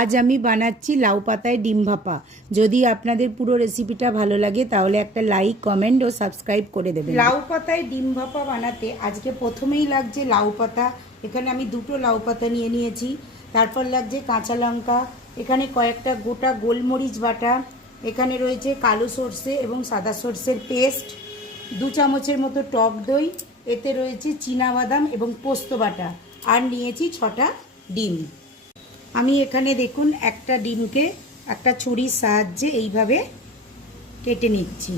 আজ আমি বানাচ্ছি লাউ পাতায় ডিম ভাপা। যদি আপনাদের পুরো রেসিপিটা ভালো লাগে তাহলে একটা লাইক, কমেন্ট ও সাবস্ক্রাইব করে দেবেন। লাউ পাতায় ডিম ভাপা বানাতে আজকে প্রথমেই লাগছে লাউ পাতা। এখানে আমি দুটো লাউ পাতা নিয়ে নিয়েছি। তারপর লাগছে কাঁচা লঙ্কা, এখানে কয়েকটা গোটা গোলমরিচ বাটা, এখানে রয়েছে কালো সর্ষে এবং সাদা সর্ষের পেস্ট, 2 চামচের মতো টক দই, এতে রয়েছে চীনাবাদাম এবং পোস্ত বাটা, আর নিয়েছি 6টা ডিম। আমি এখানে দেখুন একটা ডিমকে একটা ছুরির সাহায্যে এইভাবে কেটে নিচ্ছি।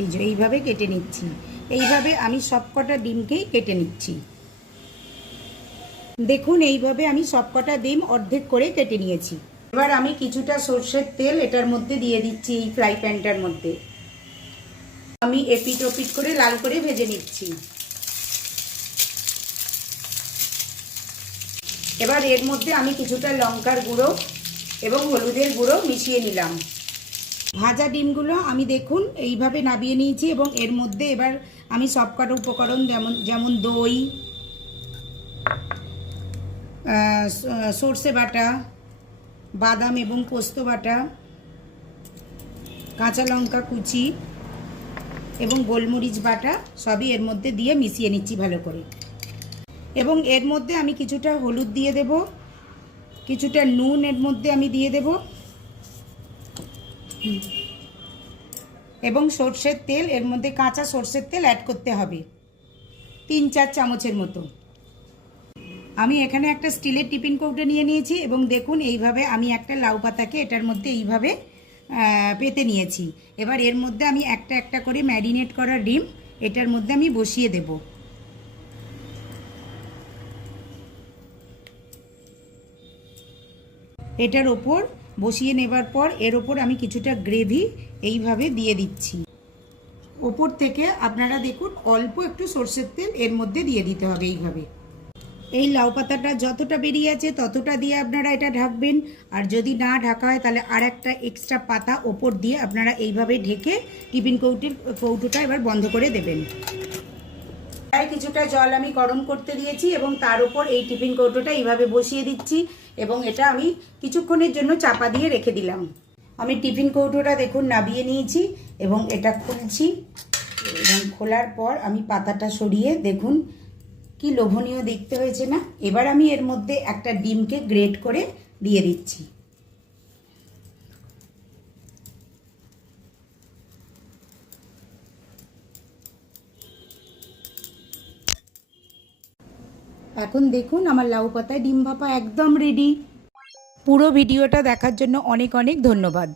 এই যে এইভাবে কেটে নিচ্ছি। এইভাবে আমি সবকটা ডিমকেই কেটে নিচ্ছি। দেখুন এইভাবে আমি সবকটা ডিম অর্ধেক করে কেটে নিয়েছি। এবার আমি কিছুটা সর্ষের তেল এটার মধ্যে দিয়ে দিচ্ছি, এই ফ্রাই প্যানটার মধ্যে। আমি এপিট ওপিট করে লাল করে ভেজে নিচ্ছি। এবার এর মধ্যে আমি কিছুটা লঙ্কার গুঁড়ো এবং হলুদের গুঁড়ো মিশিয়ে নিলাম। ভাজা ডিমগুলো আমি দেখুন এইভাবে নাবিয়ে নিয়েছি এবং এর মধ্যে এবার আমি সবকটা উপকরণ যেমন দই, সর্ষে বাটা, বাদাম এবং পোস্ত বাটা, কাঁচা লঙ্কা কুচি এবং গোলমরিচ বাটা সবই এর মধ্যে দিয়ে মিশিয়ে নিচ্ছি ভালো করে। এবং এর মধ্যে আমি কিছুটা হলুদ দিয়ে দেব, কিছুটা নুন এর মধ্যে আমি দিয়ে দেব, এবং সর্ষের তেল এর মধ্যে কাঁচা সর্ষের তেল অ্যাড করতে হবে 3-4 চামচের মতো। আমি এখানে একটা স্টিলের টিফিন কৌটো নিয়ে নিয়েছি এবং দেখুন এইভাবে আমি একটা লাউ পাতাকে এটার মধ্যে এইভাবে পেতে নিয়েছি। এবার এর মধ্যে আমি একটা একটা করে ম্যারিনেট করা ডিম এটার মধ্যে আমি বসিয়ে দেব। এটার ওপর বসিয়ে নেবার পর এর ওপর আমি কিছুটা গ্রেভি এইভাবে দিয়ে দিচ্ছি। ওপর থেকে আপনারা দেখুন অল্প একটু সর্ষের তেল এর মধ্যে দিয়ে দিতে হবে। এইভাবে এই লাউ পাতাটা যতটা বেরিয়ে আছে ততটা দিয়ে আপনারা এটা ঢাকবেন, আর যদি না ঢাকা হয় তাহলে আর একটা এক্সট্রা পাতা ওপর দিয়ে আপনারা এইভাবে ঢেকে টিফিন কৌটোটা এবার বন্ধ করে দেবেন। তাই কিছুটা জল আমি গরম করতে দিয়েছি এবং তার উপর এই টিফিন কৌটোটা এইভাবে বসিয়ে দিচ্ছি এবং এটা আমি কিছুক্ষণের জন্য চাপা দিয়ে রেখে দিলাম। আমি টিফিন কৌটোটা দেখুন নাবিয়ে নিয়েছি এবং এটা খুলছি এবং খোলার পর আমি পাতাটা সরিয়ে দেখুন কি লোভনীয় দেখতে হয়েছে না। এবার আমি এর মধ্যে একটা ডিমকে গ্রেট করে দিয়ে দিচ্ছি। এখন দেখুন আমার লাউ পাতায় ডিম ভাপা একদম রেডি। পুরো ভিডিওটা দেখার জন্য অনেক অনেক ধন্যবাদ।